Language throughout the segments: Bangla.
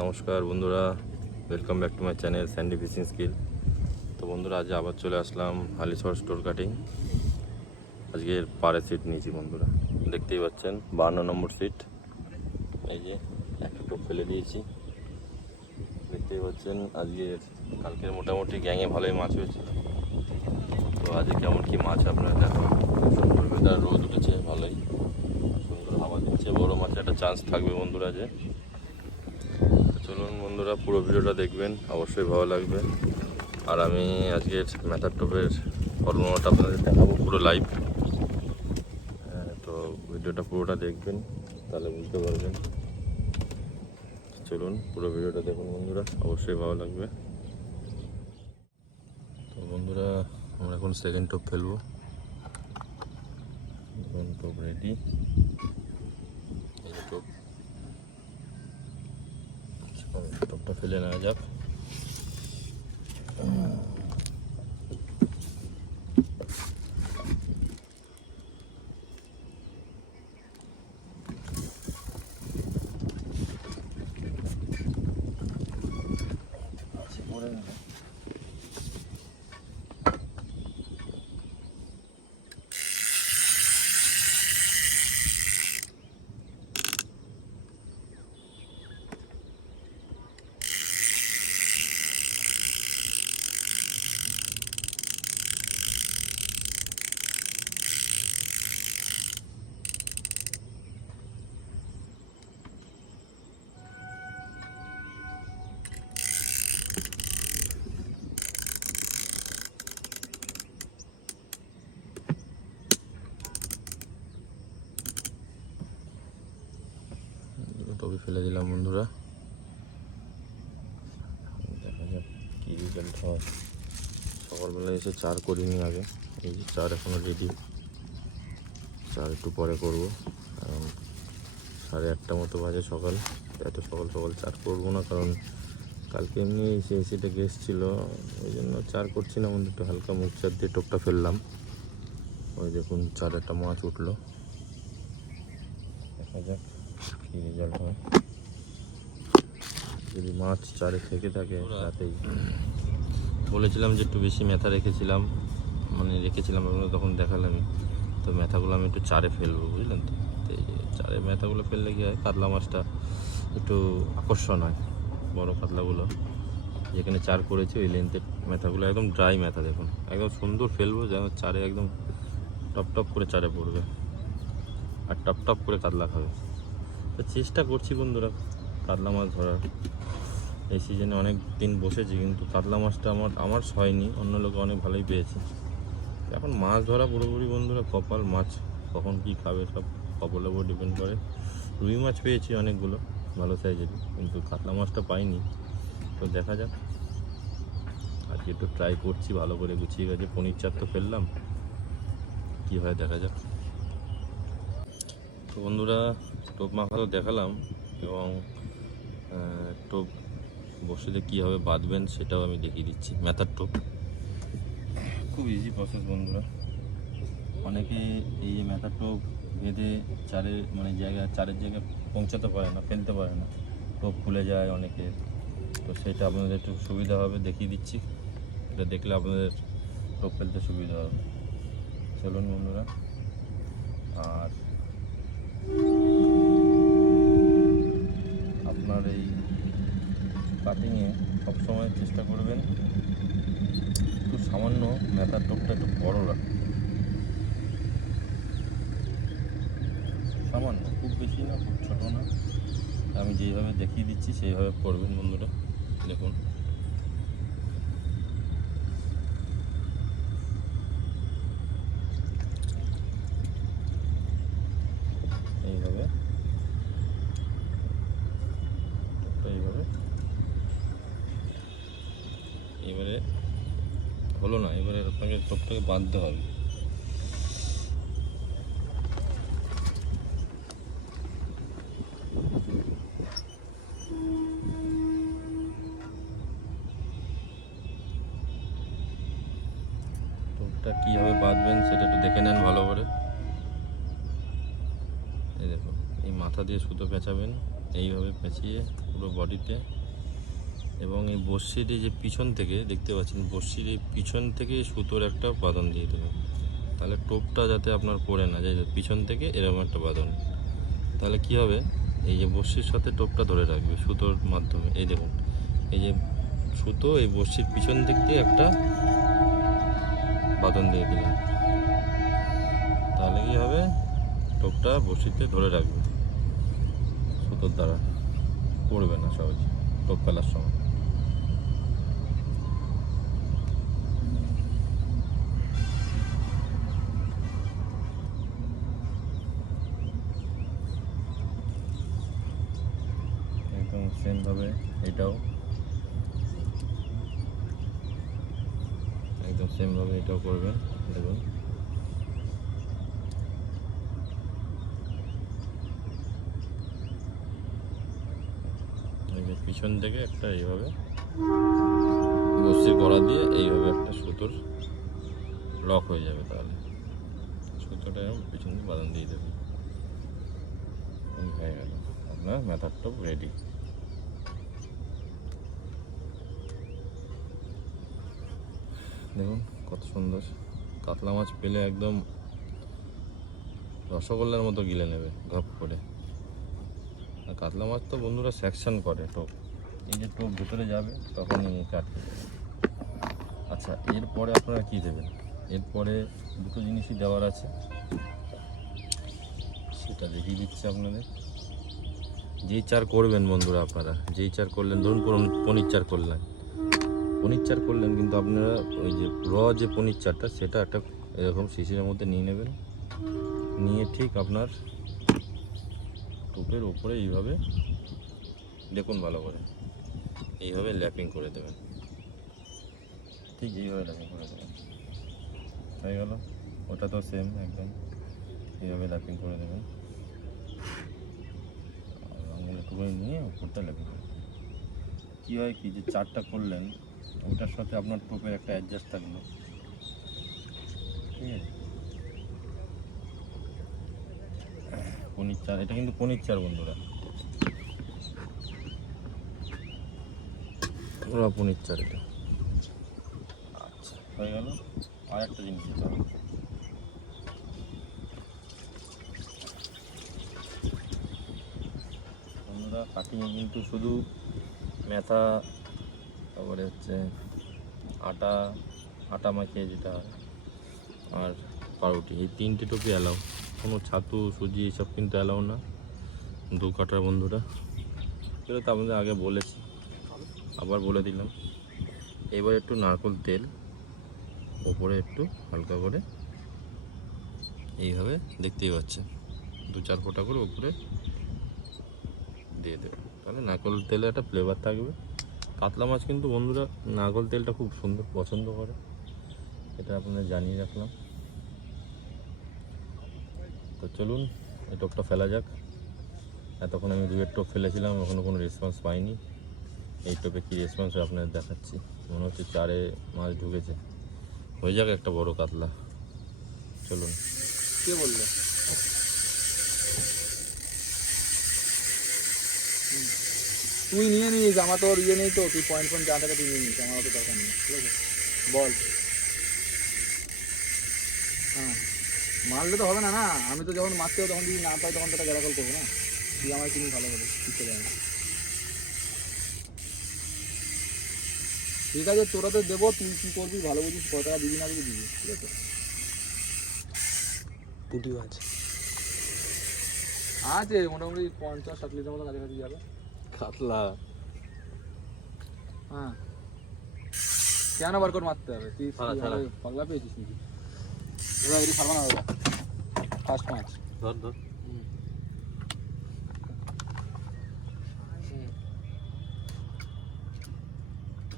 নমস্কার বন্ধুরা, welcome back to my channel Sandy fishing skill. তো বন্ধুরা, আজ আবার চলে আসলাম হালিশহর স্টোর কাটিং। আজকের পাড়ে সিট নিয়েছি বন্ধুরা, দেখতেই পাচ্ছেন 52 নম্বর সিট। এই যে একটা টোপ ফেলে দিয়েছি, দেখতেই পাচ্ছেন। কালকের মোটামুটি গ্যাংয়ে ভালোই মাছ হয়েছে। তো আজকে কেমন কি মাছ আপনারা দেখো। সুন্দর ওয়েদার, রোদ উঠেছে ভালোই, সুন্দর হাওয়া দিচ্ছে। বড় মাছের একটা চান্স থাকবে বন্ধুরা। চলুন বন্ধুরা, পুরো ভিডিওটা দেখবেন, অবশ্যই ভালো লাগবে। আর আমি আজকের ম্যাথার টোপের ফর্মুলাটা আপনাদের দেখাবো পুরো লাইভ। তো ভিডিওটা পুরোটা দেখবেন, তাহলে বুঝতে পারবেন। চলুন পুরো ভিডিওটা দেখুন বন্ধুরা, অবশ্যই ভালো লাগবে। তো বন্ধুরা, আমরা এখন সেকেন্ড টোপ ফেলবো। টোপ রেডি, এই টোপ। টোপটা ফেলে নেওয়া যাক। টোপে ফেলে দিলাম বন্ধুরা, দেখা যাক কী রেজাল্ট হয়। সকালবেলা এসে চার করিনি আগে, এই যে চার এখনও রেডি। চার একটু পরে করবো, কারণ 1:30 মতো বাজে সকাল। এত সকাল সকাল চার করবো না, কারণ কালকে এমনি এসিটা গেস্ট ছিল, ওই জন্য চার করছি না বন্ধু। একটু হালকা মুখ চার দিয়ে টোপটা ফেললাম। ওই দেখুন, চার একটা মাছ উঠলো, দেখা যাক কী রেজাল্ট হয়। যদি মাছ চারে থেকে থাকে রাতেই বলেছিলাম যে একটু বেশি ম্যাথা রেখেছিলাম, আপনারা তখন দেখালামই। তো ম্যাথাগুলো আমি একটু চারে ফেলবো, বুঝলেন তো। এই যে চারে ম্যাথাগুলো ফেললে কি হয়, কাতলা মাছটা একটু আকর্ষণ হয়। বড় কাতলাগুলো যেখানে চার করেছি ওই লেন্থের ম্যাথাগুলো একদম ড্রাই ম্যাথা, দেখুন একদম সুন্দর ফেলবো, যেন চারে একদম টপ টপ করে চারে পড়বে আর টপ টপ করে কাতলা খাবে। তো চেষ্টা করছি বন্ধুরা কাতলা মাছ ধরার। এই সিজনে অনেক দিন বসেছি, কিন্তু কাতলা মাছটা আমার হয়নি, অন্য লোকে অনেক ভালোই পেয়েছে। এখন মাছ ধরা পুরোপুরি বন্ধুরা কপাল। মাছ কখন কি খাবে সব কপালের উপর ডিপেন্ড করে। রুই মাছ পেয়েছি অনেকগুলো ভালো সাইজেরই, কিন্তু কাতলা মাছটা পাইনি। তো দেখা যাক, আজকে একটু ট্রাই করছি ভালো করে গুছিয়ে গেছে। পনির চার তো ফেললাম, কী হয় দেখা যাক। তো বন্ধুরা, টোপ মাখা তো দেখালাম, এবং টোপ বসলে কীভাবে বাঁধবেন সেটাও আমি দেখিয়ে দিচ্ছি। ম্যাথার টোপ খুব ইজি প্রসেস বন্ধুরা। অনেকে এই যে ম্যাথার টোপ বেঁধে চারের চারের জায়গায় পৌঁছাতে পারে না, ফেলতে পারে না, টোপ খুলে যায় অনেকে। তো সেটা আপনাদের একটু সুবিধা হবে, দেখিয়ে দিচ্ছি। এটা দেখলে আপনাদের টোপ ফেলতে সুবিধা হবে। চলুন বন্ধুরা। আর আপনার এই কাটিংয়ে সবসময় চেষ্টা করবেন একটু সামান্য ম্যাথার টোপটা একটু বড় রাখুন, সামান্য, খুব বেশি না, খুব ছোটো না। আমি যেইভাবে দেখিয়ে দিচ্ছি সেইভাবে করবেন বন্ধুরা। দেখুন এইভাবে, এইভাবে। এবারে হলো না, এবারে আপনাকে টোপটাকে বাঁধতে হবে। টোপটা কীভাবে বাঁধবেন সেটা একটু দেখে নেন ভালো করে। এই দেখুন, এই মাথা দিয়ে সুতো পেঁচাবেন, এইভাবে পেঁচিয়ে পুরো বডিতে, এবং এই বড়শির যে পিছন থেকে দেখতে পাচ্ছেন, বড়শির এই পিছন থেকে সুতোর একটা বাঁধন দিয়ে দেবেন, তাহলে টোপটা যাতে আপনার পড়ে না যায়, পিছন থেকে এরকম একটা বাঁধন, তাহলে কি হবে, এই যে বড়শির সাথে টোপটা ধরে রাখবে সুতোর মাধ্যমে। এই দেখুন, এই যে সুতো এই বড়শির পিছন দিক দিয়ে একটা বাঁধন দিয়ে দিলেন, তাহলে কি হবে, টোপটা বড়শিতে ধরে রাখবে, সুতোর দ্বারা পড়বে না সহজে টোপ ফেলার সময়। একদম সেমভাবে এটাও, একদম সেমভাবে এটাও করবেন। দেখুন এই যে পিছন থেকে একটা এইভাবে বড়শির গড়া দিয়ে এইভাবে একটা সুতোর লক হয়ে যাবে, তাহলে সুতোটা পিছন দিয়ে বাঁধন দিয়ে দেবে, হয়ে গেল আপনার মেথড টোপ রেডি। দেখুন কত সুন্দর, কাতলা মাছ পেলে একদম রসগোল্লার মতো গিলে নেবে ঘপ করে। আর কাতলা মাছ তো বন্ধুরা সেকশন করে টোপ, এই যে টোপ ভিতরে যাবে তখন মুখে আটকে যাবে। আচ্ছা, এরপরে আপনারা কি দেবেন, এরপরে দুটো জিনিসই দেওয়ার আছে, সেটা দেখিয়ে দিচ্ছি আপনাদের। যেই চার করবেন বন্ধুরা, আপনারা যেই চার করলেন, ধরুন পনির চার করলেন, পনির চার করলেন, কিন্তু আপনারা ওই যে যে পনির চারটা সেটা একটা এরকম শিশিরের মধ্যে নিয়ে নেবেন, নিয়ে ঠিক আপনার টোপের ওপরে এইভাবে দেখুন ভালো করে এইভাবে ল্যাপিং করে দেবেন, ঠিক এইভাবে ল্যাপিং করে দেবেন, হয়ে গেল। ওটা তো সেম একদম এইভাবে ল্যাপিং করে দেবেন, আঙুল একটুখানি নিয়ে উপরটা ল্যাপিং করে দেবেন। কী হয় কি, যে চারটা করলেন ওটার সাথে আপনার টোপের একটা অ্যাডজাস্ট থাকলো, ঠিক আছে। পনির চার, এটা কিন্তু পনির চার বন্ধুরা, ওরা পনির চার এটা। আচ্ছা, হয়ে গেল। আর একটা জিনিস দিতে হবে, বন্ধুরা কাটিংয়ে কিন্তু শুধু মেথা, তারপরে হচ্ছে আটা, আটা মাখিয়ে যেটা হয়, আর পাউরুটি, এই তিনটে টোপি অ্যালাউ, কোনো ছাতু সুজি এসব কিন্তু অ্যালাউ না দু কাটার বন্ধুরা। সেটা তো আপনাদের আগে বলেছি, আবার বলে দিলাম। এবার একটু নারকেল তেল ওপরে একটু হালকা করে এইভাবে দেখতেই পাচ্ছেন, 2-4 ফোঁটা করে উপরে দিয়ে দেবেন, তাহলে নারকেল তেলে একটা ফ্লেভার থাকবে। কাতলা মাছ কিন্তু বন্ধুরা নারকেল তেলটা খুব সুন্দর পছন্দ করে, এটা আপনাদের জানিয়ে রাখলাম। তো চলুন এই টোপটা ফেলা যাক। এতক্ষণ আমি 2-এর টোপ ফেলেছিলাম, এখনও কোনো রেসপন্স পাইনি। এই টোপে কী রেসপন্স আপনাদের দেখাচ্ছি। মনে হচ্ছে 4-এ মাছ ঢুকেছে, হয়ে যাক একটা বড় কাতলা। চলুন। কে বললো? তুই নিয়ে নিস, আমার তো ইয়ে নেই, তো তুই পয়েন্ট যা থাকে তুই নিয়ে নিস, আমার অত দরকার নেই, ঠিক আছে? বল। হ্যাঁ, মারলে তো হবে না, না আমি তো যখন মারতে হবে তখন যদি না পাই তখন তো গ্যারাকল করবো না। তুই আমার চিনি ভালো করে, তুই চলে যাবে। ঠিক আছে, তোরা তো দেবো, তুই কী করবি ভালো বুঝিস, কত টাকা দিবি না দিবি দিবি, ঠিক আছে? পুঁটি মাছ আছে মোটামুটি 50-60 লিটার মতো কাছাকাছি যাবে। কাতলা। হ্যাঁ, কেন বার করে মারতে হবে? তুই ছাড়া। পাগলা পেয়েছিস নাকি? এবার এটি ছাড়বা না দাদা, ফার্স্ট মাছ ধর ধর।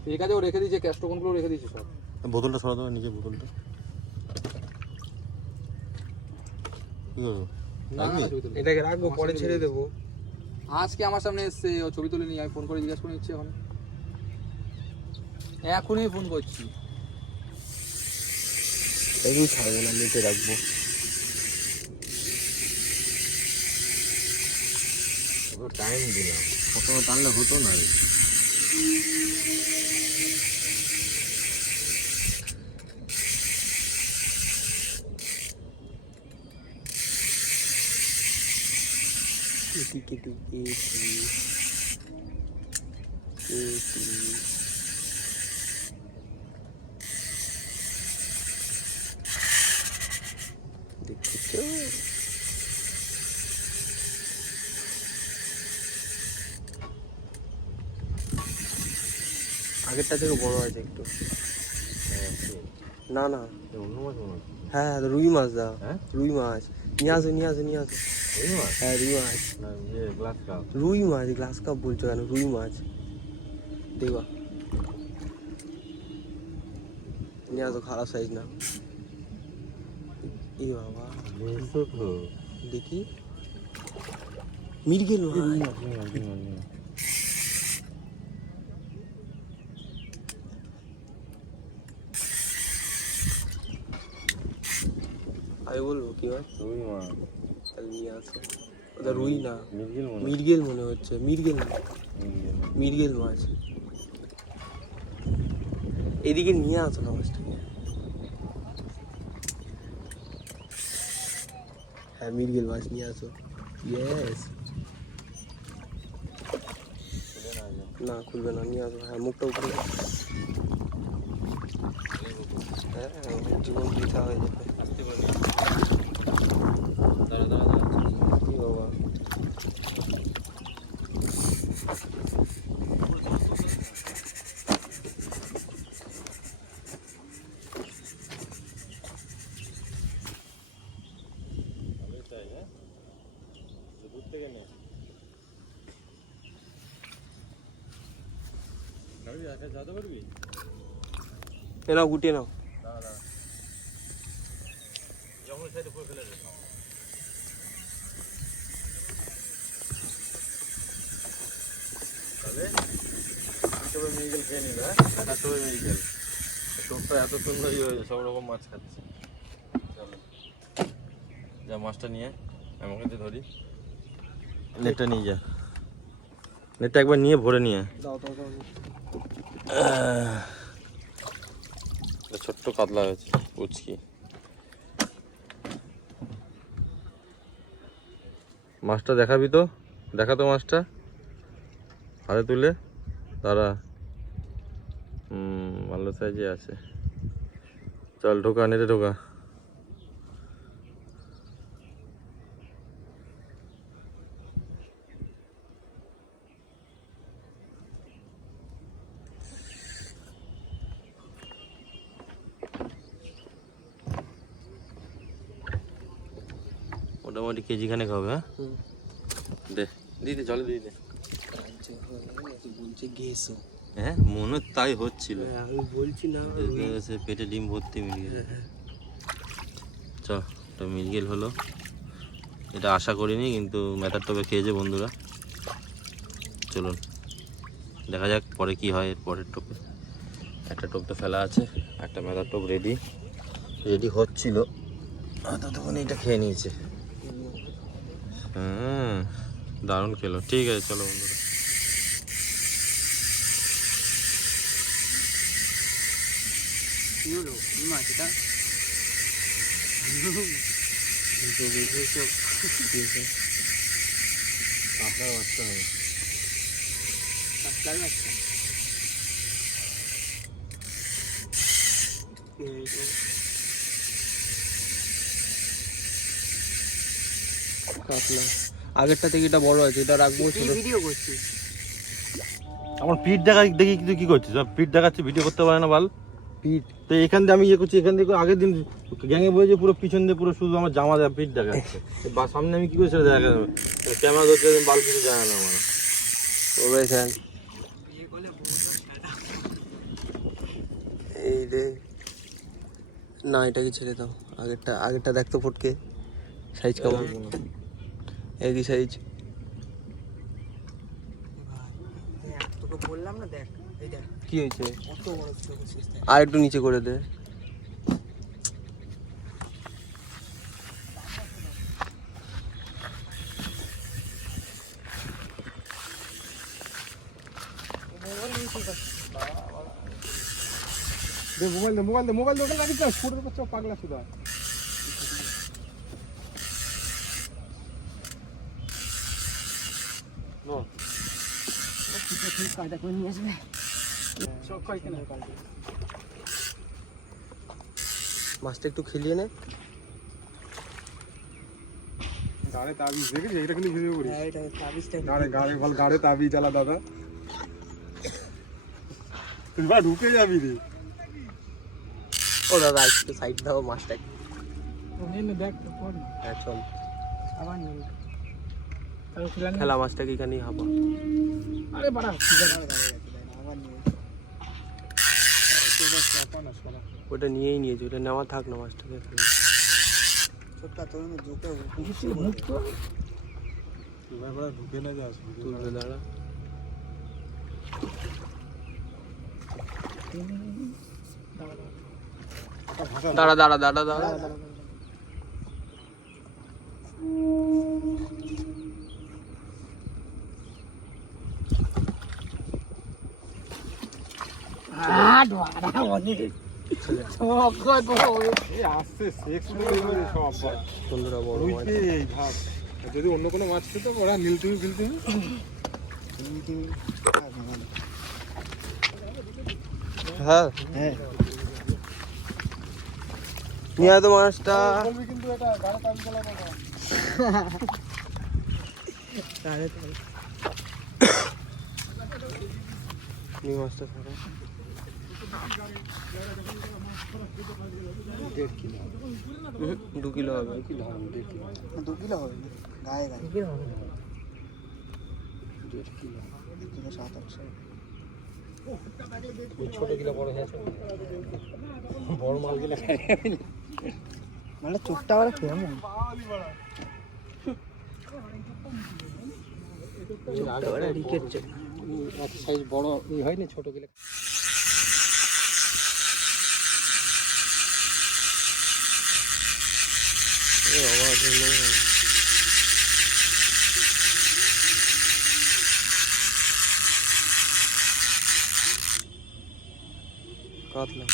ঠিক আছে, ও রেখে দিয়েছে, ক্যাস্টোকনগুলো রেখে দিয়েছে সব। বোতলটা সরা দেবে, নিজে বোতলটা কী করবো? এটাকে রাখবো, পরে ছেড়ে দেবো। আজকে আমার সামনে এসছে, ও ছবি তুলে নিয়ে, আমি ফোন করে জিজ্ঞাসা করে নিচ্ছি এখন, এখনই ফোন করছি। এগুলো ছাড়বো না, নিচে রাখবো। টাইম দিলাম, কখনো টানলে হতো না রে। দেখছো আগেরটা থেকে বড় আছে একটু। না না অন্য মাছ মনে হচ্ছে। হ্যাঁ রুই মাছ দাও। হ্যাঁ রুই মাছ নিয়ে আসো নিয়ে আসো নিয়ে আসো। এই মাছ হ্যাঁ রুই মাছ। না গ্লাস কাপ। রুই মাছ গ্লাস কাপ বলছো কেন? রুই মাছ দেখবা নিয়ে আসো, খারাপ সাইজ না। এই বাবা এসো তো। দেখি মির্গেল মাছ। আমি বলবো কি মাছ? রুই মাছ। তাহলে নিয়ে আসো। ওটা রুই না, মির্গেল মনে মির্গেল মনে হচ্ছে। মির্গেল না, মির্গেল মাছ। এদিকে নিয়ে আসো না মাছটাকে। হ্যাঁ মির্গেল মাছ নিয়ে আসো। ইয়েস। না খুলবে না, নিয়ে আসো। হ্যাঁ মুখটা উপরে। হ্যাঁ জীবন বৃথা হয়ে যাবে। আসতে পারি। দাঁড়া দাঁড়া দাঁড়া। কি বাবা এ নাও গুটিয়ে নাও। মির্গেল খেয়ে নিল। হ্যাঁ একটা সময় মির্গেল টোপটা এত সুন্দর হয়েছে, সব রকম মাছ খাচ্ছে। চলো যা মাছটা নিয়ে আমাকে তো ধরি। নেটটা নিয়ে যা, নেটটা একবার নিয়ে ভরে নিয়ে। দাও দাও দাও। ছোট্ট কাতলা হয়েছে উচকি। মাছটা দেখাবি তো? দেখা তো মাছটা হাতে তুলে। তারা ভালো সাইজে আছে। চল ঢোকা, নেটে ঢোকা। মোটামুটি কেজি খানেক হবে। হ্যাঁ দে দিদি জলে দিয়ে দে। বলছে গেছো। হ্যাঁ মনে তাই হচ্ছিল। আমি বলছি না সে পেটে ডিম ভর্তি মির্গেল। চ এটা মির্গেল হলো, এটা আশা করিনি কিন্তু মেথার টোপে খেয়েছে বন্ধুরা। চলুন দেখা যাক পরে কি হয় এর পরের টোপে। একটা টোপ তো ফেলা আছে, একটা মেথার টোপ রেডি হচ্ছিল, ততক্ষণ এটা খেয়ে নিয়েছে। দারুণ খেলো। ঠিক আছে চলো বন্ধুরা। কি হলো মাছ এটা? আপনার বাচ্চা হবে। কাতলার বাচ্চা। কাতলা আগেরটা থেকে এটা বড় আছে, এটা রাখবো। ভিডিও করছিস? আমার পিঠ দেখি তুই কি করছিস? পিঠ দেখাচ্ছি, ভিডিও করতে পারে না বাল। পিঠ তো এখান দিয়ে আমি ইয়ে করছি, এখান থেকে আগের দিন গ্যাংয়ে বলেছে পুরো পিছন দিয়ে পুরো শুধু আমার জামা দেওয়া পিঠ দেখাচ্ছে। বা সামনে আমি কি করে সেটা দেখা যাবে? ক্যামেরা ধরতে বাল কিছু জানা না আমার। ওবে স্যার এই রে না, এটাকে ছেড়ে দাও। আগেরটা দেখতো ফটকে সাইজ কেমন। একই সাইজ। তোকে বললাম না দেখ, এই দেখ কি হয়েছে। কত বড় ছিল, আর একটু নিচে করে দে। দে মোবাইল দে ওটা রাখিস না, ছোট বাচ্চা পাগলা শুধু। মাছটা একটু খেলিয়ে নে। গাড়ে তাবিজ দেখেছি, এটা কিন্তু ভিডিও করিস। এটা তাবিজটা গাড়ে বল, গাড়ে তাবিজ চালা দাদা, তুই বা ঢুকে যাবি রে। ও দাদা একটু সাইড দাও মাছটা। দেখ হ্যাঁ চল আবার খেলা মাছটাকে এখানেই হাবা। আরে বাড়া ওটা নিয়েই নিয়েছি, ওটা নেওয়া থাক না, মাছটাকে ফেলে। ঢুকে না যাস, তুলবে দাঁড়া। দাঁড়া দাঁড়া দাঁড়া দাঁড়া। বন্ধুরা বড় মাছ। যদি অন্য কোনো মাছ খেতো ওরা নীলতিমি ফিলতিমি। হ্যাঁ নিয়ে আয় তো মাছটা। বলবি কিন্তু এটা গাড়ে তাবিজ চালা বাবা। নিয়ে মাছটা ধরো। 2 কিলো হবে। 2 কিলো হবে গায়ে গায়ে 1.5 কিলো 7-800। ছোট কিলো বড় হয়েছে, বড় মাল গেলে মানে চোখটা আবার কেমন সাইজ বড় হয়নি, ছোট গেলে কাতলা।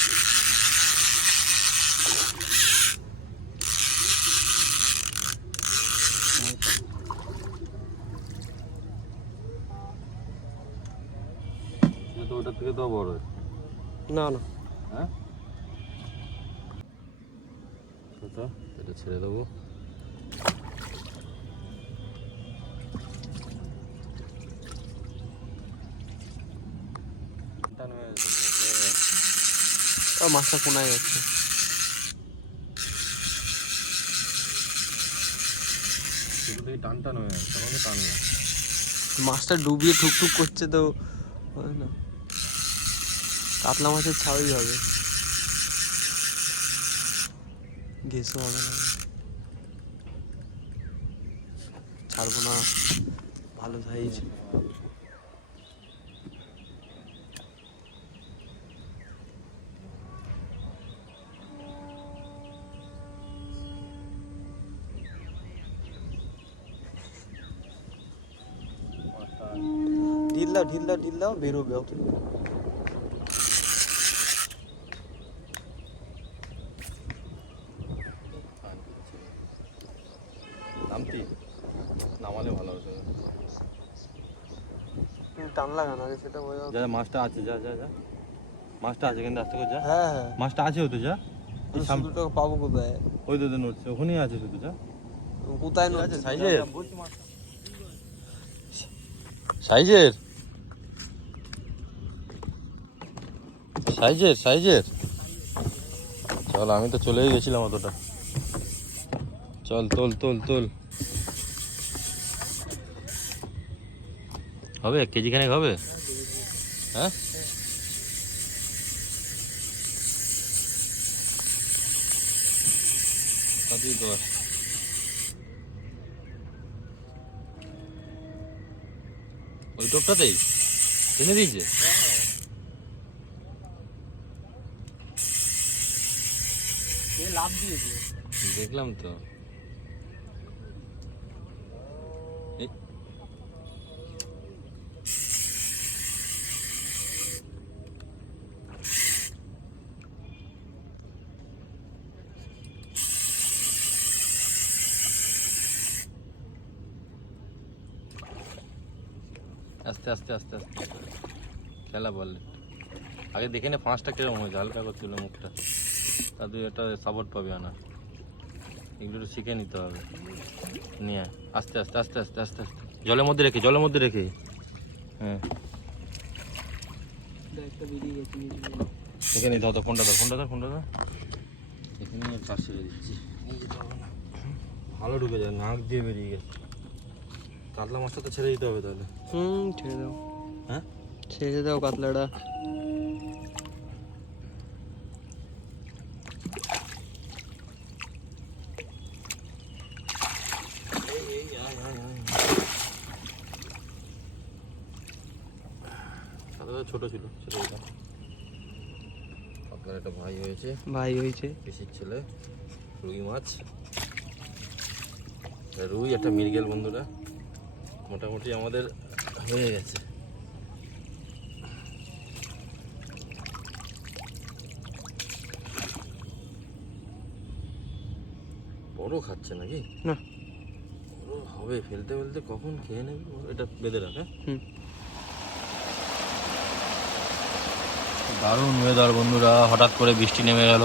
তো ওটার থেকে তো বড় না না হ্যাঁ, এটা ছেড়ে দেবো। মাছটা কোনায় যাচ্ছে। টান টান হয়ে যাচ্ছে, তখন টান না। মাছটা ডুবিয়ে ঠুকঠুক করছে তো হয় না। কাতলা মাছের ছাড়ই হবে, ঘেসও হবে না। ছাড়বো না, ভালো সাইজ। ঢিল দাও বেরোবে অত। নামালে ভালো হতো। টান লাগানো আগে সেটা বোঝা। যা মাছটা আছে, যা যা যা মাছটা আছে, কিন্তু আস্তে করে যা। হ্যাঁ হ্যাঁ মাছটা আছে হতো, যা। শুধুটা পাবো কোথায়? ওই তো নড়ছে, ওখানেই আছে শুধু, যা। কোথায় আছে নড়ছে? সাইজের সাইজের সাইজের সাইজের চল, আমি তো চলেই গেছিলাম অতটা। চল তোল তোল তোল, হবে 1 কেজি খানেক হবে। হ্যাঁ কতই তো ওই টোপটাতেই টেনে দিয়েছে। লাভ দিয়েছে, দেখলাম তো। আস্তে আস্তে আস্তে আস্তে খেলা বললে আগে দেখে নে পাঁচটা কিরকম হয়েছে, হালকা করছিল মুখটা, তা তুই একটা সাপোর্ট পাবি আনা, এগুলো একটু শিখে নিতে হবে। নিয়ে আস্তে আস্তে আস্তে আস্তে আস্তে আস্তে জলের মধ্যে রেখে, জলের মধ্যে রেখে, হ্যাঁ এখানে দাও তো, ফোনটা দাও, ফোনটা দাও, ফোনটা দাও, এখানে কাজ ছেড়ে দিচ্ছি। ভালো ঢুকে যায়, নাক দিয়ে বেরিয়ে গেছে। কাতলা মাছটা তো ছেড়ে দিতে হবে তাহলে। ছেড়ে দাও, হ্যাঁ ছেড়ে দাও কাতলাটা। ছোট ছিল, ছেড়ে দিলাম। আপনার একটা ভাই হয়েছে, ভাই হয়েছে, পিসির ছেলে, রুই মাছ, রুই একটা মৃগেল বন্ধুরা, মোটামুটি আমাদের হয়ে গেছে। বড় খাচ্ছে নাকি? না বড় হবে, ফেলতে ফেলতে কখন খেয়ে নেবে। এটা বেঁধে রাখ। হুম। দারুণ ওয়েদার বন্ধুরা, হঠাৎ করে বৃষ্টি নেমে গেল,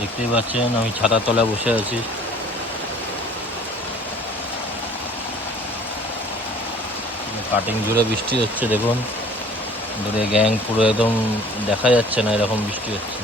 দেখতেই পাচ্ছেন আমি ছাতার তলায় বসে আছি। কাটিং জুড়ে বৃষ্টি হচ্ছে, দেখুন দূরে গ্যাং পুরো একদম দেখা যাচ্ছে না, এরকম বৃষ্টি হচ্ছে।